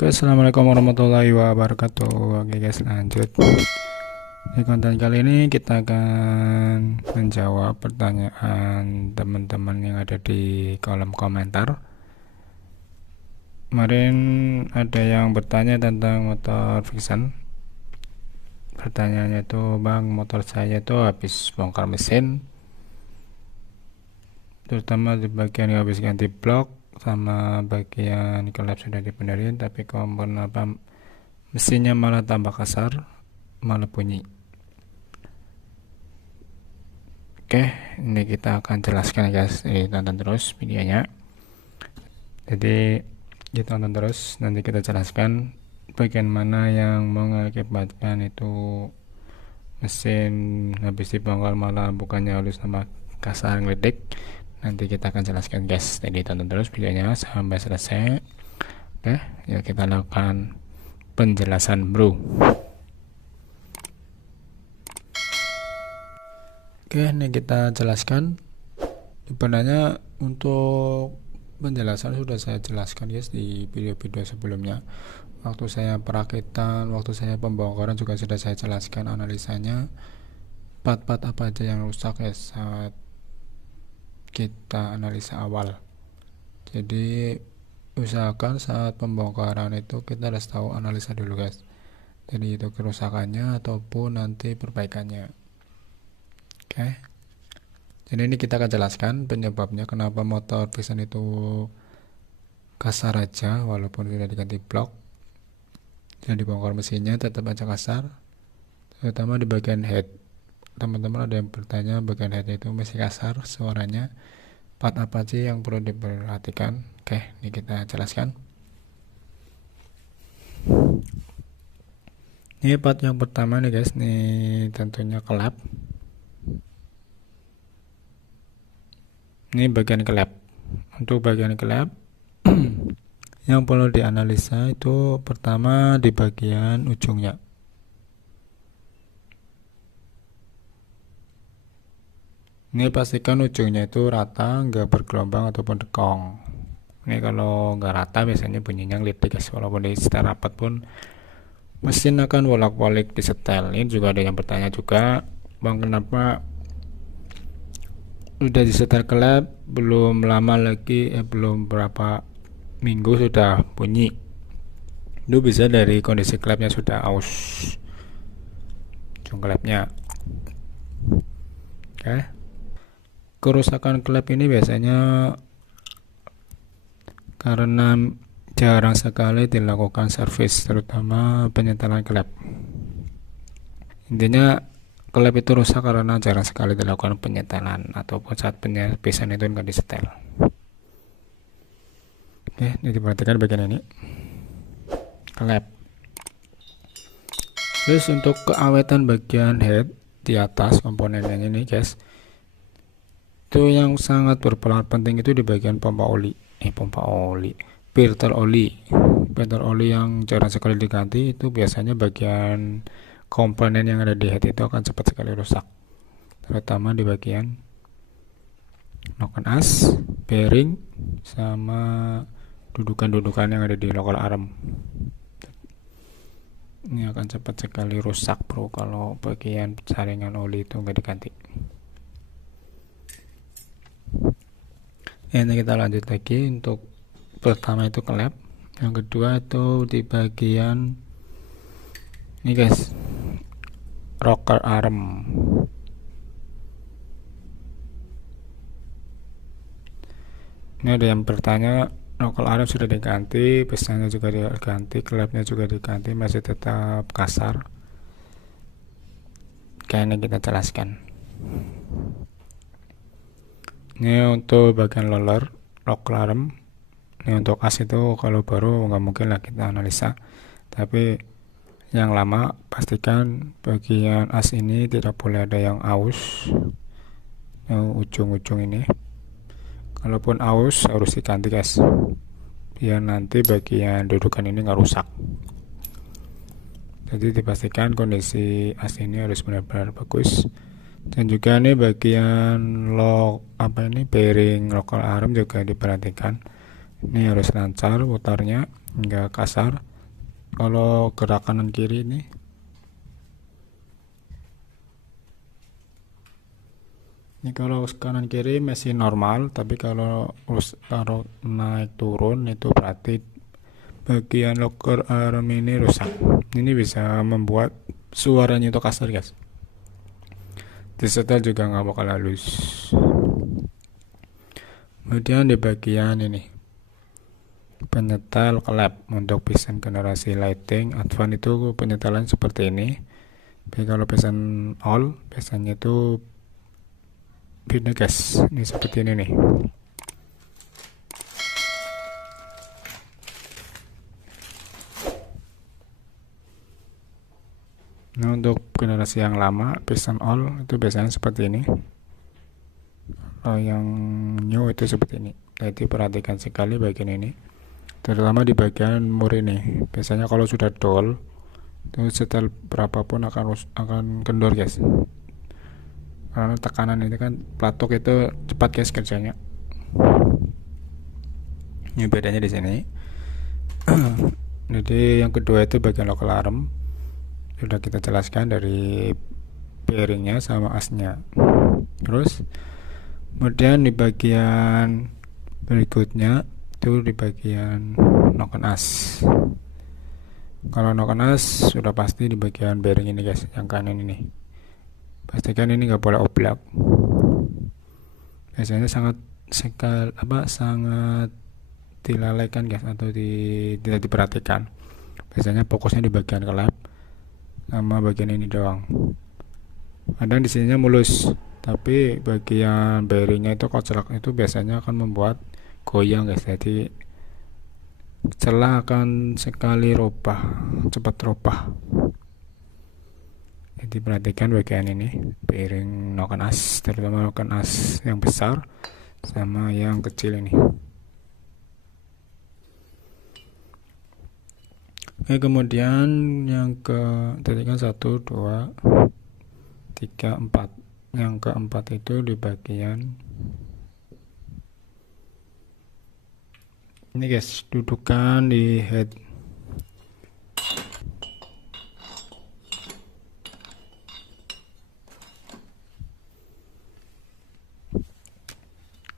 Oke, assalamualaikum warahmatullahi wabarakatuh. Oke guys, lanjut. Di konten kali ini kita akan menjawab pertanyaan teman-teman yang ada di kolom komentar. Kemarin ada yang bertanya tentang motor Vixen. Pertanyaannya itu, bang, motor saya itu habis bongkar mesin, terutama di bagian yang habis ganti blok sama bagian kelap sudah dibenerin, tapi komponen apa mesinnya malah tambah kasar, malah bunyi. Oke, ini kita akan jelaskan ya guys, tonton terus videonya. Jadi kita tonton terus, nanti kita jelaskan bagian mana yang mengakibatkan itu mesin habis dibongkar malah bukannya halus sama kasar ngeledik. Nanti kita akan jelaskan guys, jadi tonton terus videonya sampai selesai. Oke, ya kita lakukan penjelasan bro. Oke, ini kita jelaskan. Sebenarnya untuk penjelasan sudah saya jelaskan guys di video-video sebelumnya. Waktu saya perakitan, waktu saya pembongkaran juga sudah saya jelaskan analisanya, part-part apa aja yang rusak ya saat kita analisa awal. Jadi usahakan saat pembongkaran itu kita harus tahu analisa dulu guys. Jadi itu kerusakannya ataupun nanti perbaikannya. Oke. Jadi ini kita akan jelaskan penyebabnya kenapa motor Vixen itu kasar aja walaupun sudah diganti blok. Dan dibongkar mesinnya tetap aja kasar, terutama di bagian head. Teman-teman ada yang bertanya bagian head itu masih kasar suaranya, part apa sih yang perlu diperhatikan? Oke, ini kita jelaskan. Ini part yang pertama nih guys, nih tentunya kelap. Ini bagian kelap. Untuk bagian kelap yang perlu dianalisa itu pertama di bagian ujungnya. Ini pastikan ujungnya itu rata, nggak bergelombang ataupun dekong. Ini kalau nggak rata biasanya bunyinya ngelitik guys, walaupun di setel rapat pun mesin akan bolak-balik di setel. Ini juga ada yang bertanya juga, bang, kenapa udah di setel kelap belum lama lagi, belum berapa minggu sudah bunyi? Itu bisa dari kondisi klepnya sudah aus, ujung klepnya. Oke. Kerusakan klep ini biasanya karena jarang sekali dilakukan servis, terutama penyetelan klep. Intinya klep itu rusak karena jarang sekali dilakukan penyetelan ataupun saat penyepisan itu nggak disetel. Oke, ini diperhatikan bagian ini klep. Terus untuk keawetan bagian head di atas komponennya ini guys, itu yang sangat berperan penting itu di bagian filter oli yang jarang sekali diganti. Itu biasanya bagian komponen yang ada di head itu akan cepat sekali rusak, terutama di bagian noken as, bearing, sama dudukan-dudukan yang ada di lokal arm. Ini akan cepat sekali rusak bro kalau bagian saringan oli itu nggak diganti. Ini kita lanjut lagi. Untuk pertama itu klep, yang kedua itu di bagian ini guys, rocker arm. Ini ada yang bertanya, rocker arm sudah diganti, pistonnya juga diganti, klepnya juga diganti, masih tetap kasar. Kayaknya kita jelaskan. Ini untuk bagian rocker arm. Ini untuk as itu kalau baru nggak mungkin lah kita analisa, tapi yang lama pastikan bagian as ini tidak boleh ada yang aus, ujung-ujung ini. Kalaupun aus harus diganti guys, biar nanti bagian dudukan ini nggak rusak. Jadi dipastikan kondisi as ini harus benar-benar bagus. Dan juga ini bagian bearing rocker arm juga diperhatikan. Ini harus lancar putarnya, enggak kasar. Kalau gerak kanan kiri ini kalau kanan kiri masih normal, tapi kalau naik turun itu berarti bagian locker arm ini rusak. Ini bisa membuat suaranya itu kasar guys. Disetel juga nggak bakal halus. Kemudian di bagian ini penyetel klep untuk Vision generasi lighting advance itu penyetelan seperti ini. Tapi kalau Vision all biasanya itu beda guys, ini seperti ini nih. Nah, untuk generasi yang lama Vision all itu biasanya seperti ini. Kalau yang new itu seperti ini. Jadi perhatikan sekali bagian ini, terutama di bagian mur ini. Biasanya kalau sudah dull itu setel berapapun akan kendor guys, karena tekanan ini kan platok itu cepat guys kerjanya. Ini bedanya di sini. Jadi yang kedua itu bagian local arm sudah kita jelaskan dari bearingnya sama asnya. Terus kemudian di bagian berikutnya itu di bagian noken as. Kalau noken as sudah pasti di bagian bearing ini guys, yang kanan ini. Pastikan ini nggak boleh oblak. Biasanya sangat dilalaikan guys, atau tidak diperhatikan. Biasanya fokusnya di bagian klep sama bagian ini doang. Kadang di sininya mulus, tapi bagian bearingnya itu koclak, itu biasanya akan membuat goyang guys. Jadi celah akan sekali cepat robah. Jadi perhatikan bagian ini bearing noken as, terutama noken as yang besar sama yang kecil ini. Oke, kemudian yang tadi kan 1, 2, 3, 4. Yang keempat itu di bagian ini guys, dudukan di head.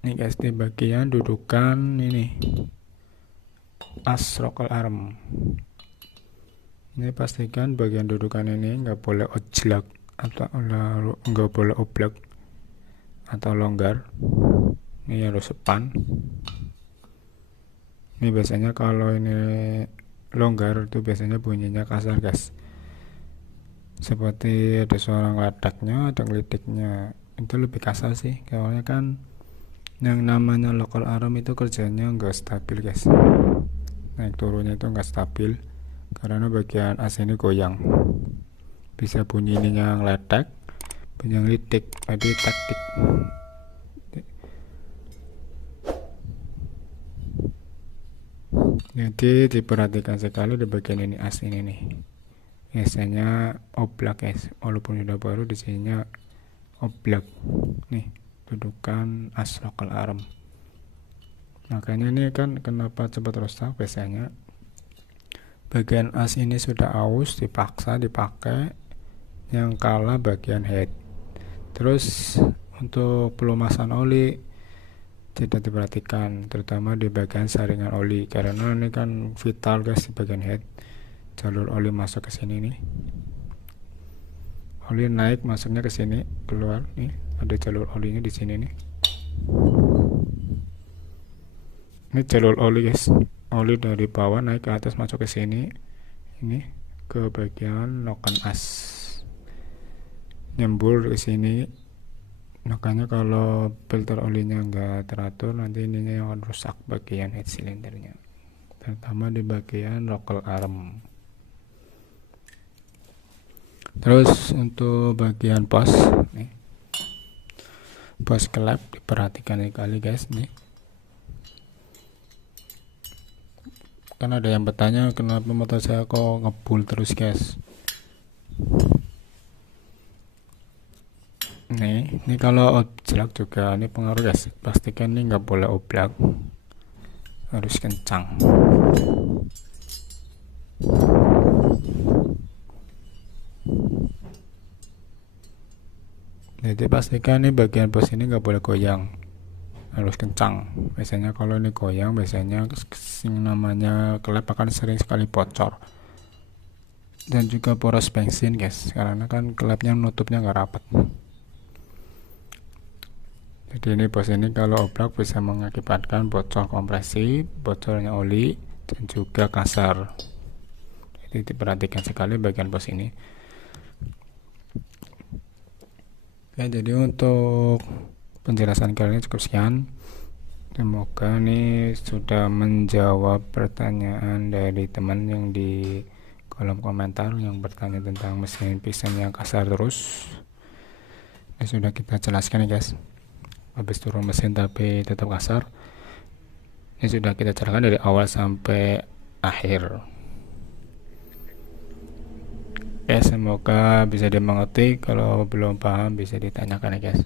Ini guys, di bagian dudukan ini as rocker arm. Ini pastikan bagian dudukan ini nggak boleh ojlak atau nggak boleh oblak atau longgar. Ini harus sepan. Ini biasanya kalau ini longgar itu biasanya bunyinya kasar guys, seperti ada suara ngeledaknya atau ngelitiknya. Itu lebih kasar sih, soalnya kan yang namanya local arm itu kerjanya nggak stabil guys. Naik turunnya itu nggak stabil karena bagian as ini goyang. Bisa bunyi ininya ngeledak, bunyi ngelitik, jadi taktik. Jadi diperhatikan sekali di bagian ini as ini nih. Biasanya oblak guys, walaupun sudah baru di sininya oblak. Nih, dudukan as local arm. Makanya ini kan kenapa cepat rusak, biasanya bagian as ini sudah aus, dipaksa dipakai, yang kalah bagian head. Terus untuk pelumasan oli tidak diperhatikan, terutama di bagian saringan oli, karena ini kan vital guys di bagian head. Jalur oli masuk ke sini nih, oli naik masuknya ke sini, keluar nih ada jalur olinya di sini nih. Ini jalur oli guys, oli dari bawah naik ke atas masuk ke sini, ini ke bagian noken as, nyembur ke sini. Makanya kalau filter olinya enggak teratur, nanti ininya yang akan rusak bagian head silindernya, terutama di bagian local arm. Terus untuk bagian pos nih, pos klep diperhatikan sekali guys nih. Kan ada yang bertanya kenapa motor saya kok ngebul terus guys. Ini kalau oblak juga ini pengaruh guys. Pastikan ini nggak boleh oblak, harus kencang. Jadi pastikan nih bagian bos ini nggak boleh goyang, harus kencang. Biasanya kalau ini goyang, biasanya yang namanya klep akan sering sekali bocor. Dan juga poros bensin guys, karena kan klepnya nutupnya nggak rapat. Jadi ini bos ini kalau oblak bisa mengakibatkan bocor kompresi, bocornya oli, dan juga kasar. Jadi diperhatikan sekali bagian bos ini. Ya, jadi untuk penjelasan kali ini cukup sekian. Semoga ini sudah menjawab pertanyaan dari teman yang di kolom komentar yang bertanya tentang mesin piston yang kasar terus. Ini sudah kita jelaskan ya guys. Habis turun mesin tapi tetap kasar. Ini sudah kita jelaskan dari awal sampai akhir. Ya, semoga bisa dimengerti. Kalau belum paham bisa ditanyakan ya guys.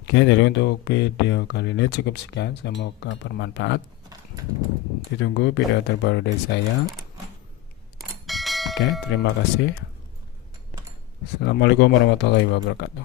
Oke, jadi untuk video kali ini cukup sekian. Semoga bermanfaat. Ditunggu video terbaru dari saya. Oke, terima kasih. Assalamualaikum warahmatullahi wabarakatuh.